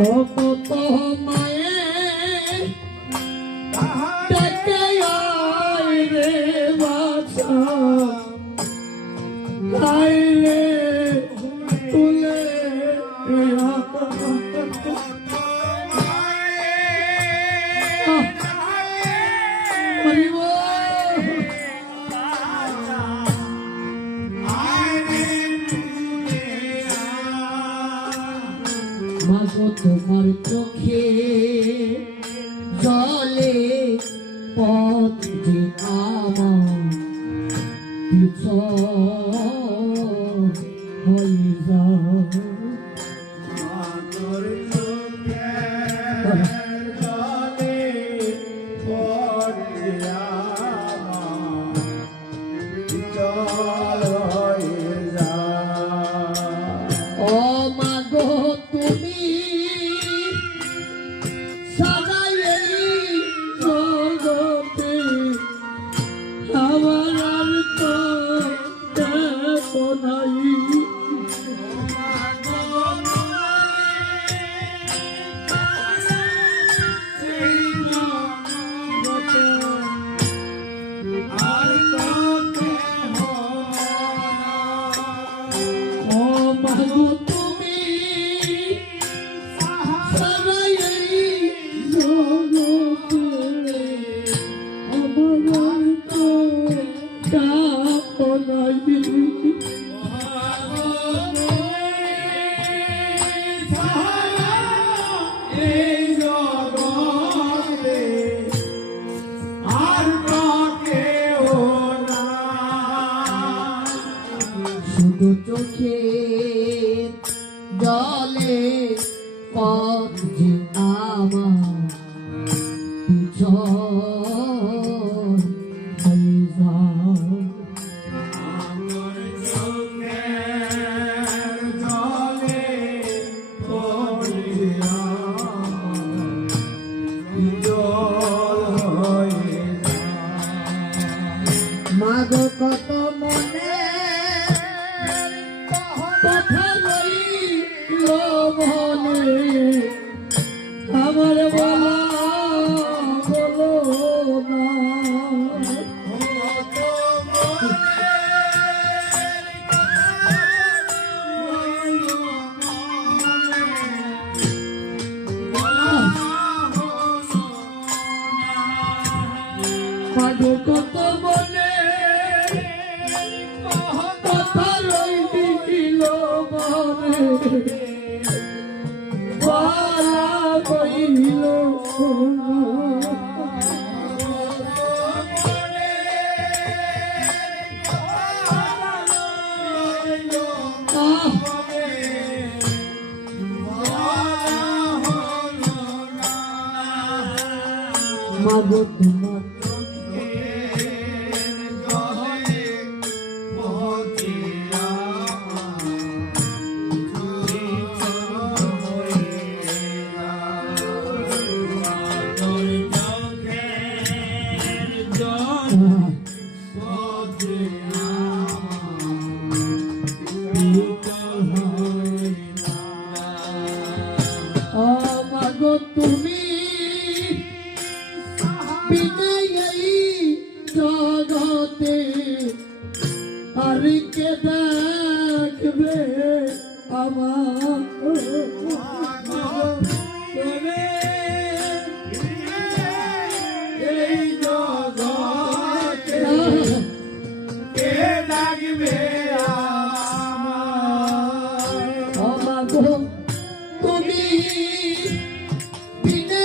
ও কত মায়ে ডেকে আয় রে বাছা আইলে তুলে মাগো তোমার চোখে জলে পথ যে আমার পিছন হয়ে যায় মাগোর চোখে জলে পথ যে আমার পিছন হয়ে যায়। ও মাগো তুমি সদাই জগতে আমার আর তো দেখো নাই আর তো ও মাগো তুমি সদাই জগতে আমার আর তো দেখো নাই এই জগতে আর তো কেউ নাই। শুধু চোখে জলে পথ যে আমার পিছন হয়ে যায় আমার চোখের জলে পড়ে আমার জল হয়ে যায়। মাগো কত মনে কথা রইল মনে আমার বলো না মাগো কত মনে কথা রইল মনে বলা কইল মাগো তোমার ও মাগো তুমি বিনে এই জগতে আর কে দেখবে আমার এই জগতে কে লাগবে আমার? ও মাগো তুমি বিনে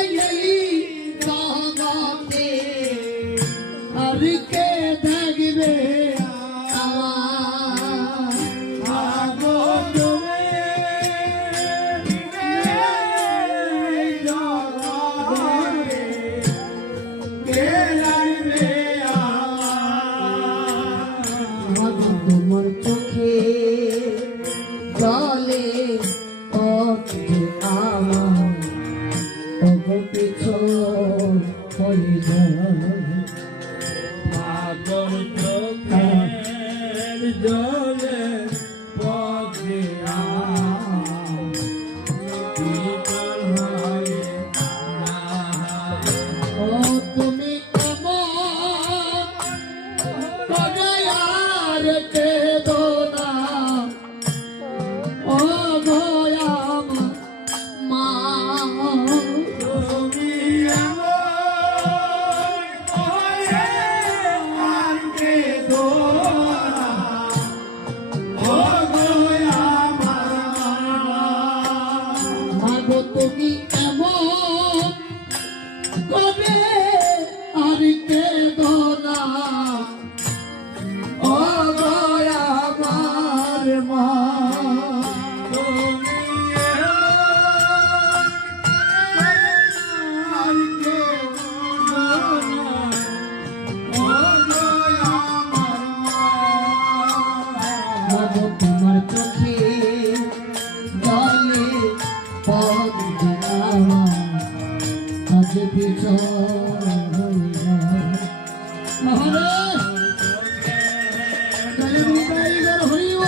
তুমি এমন করে আর কে দোনা ও দয়া আমার মা তুমি এমন আর কে দোনা ও দয়া আমার মাগো তোমার চোখে জলে পথ দিলাম আজ পিছন হইয়া মহারাজ জয় বিদায় গর হরিব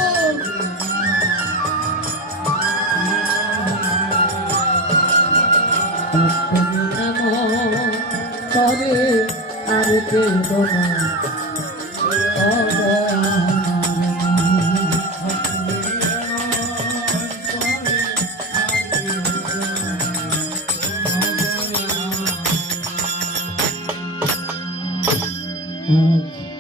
তুমি এমন করে আর কে দোনা ও দয়া আমার মা।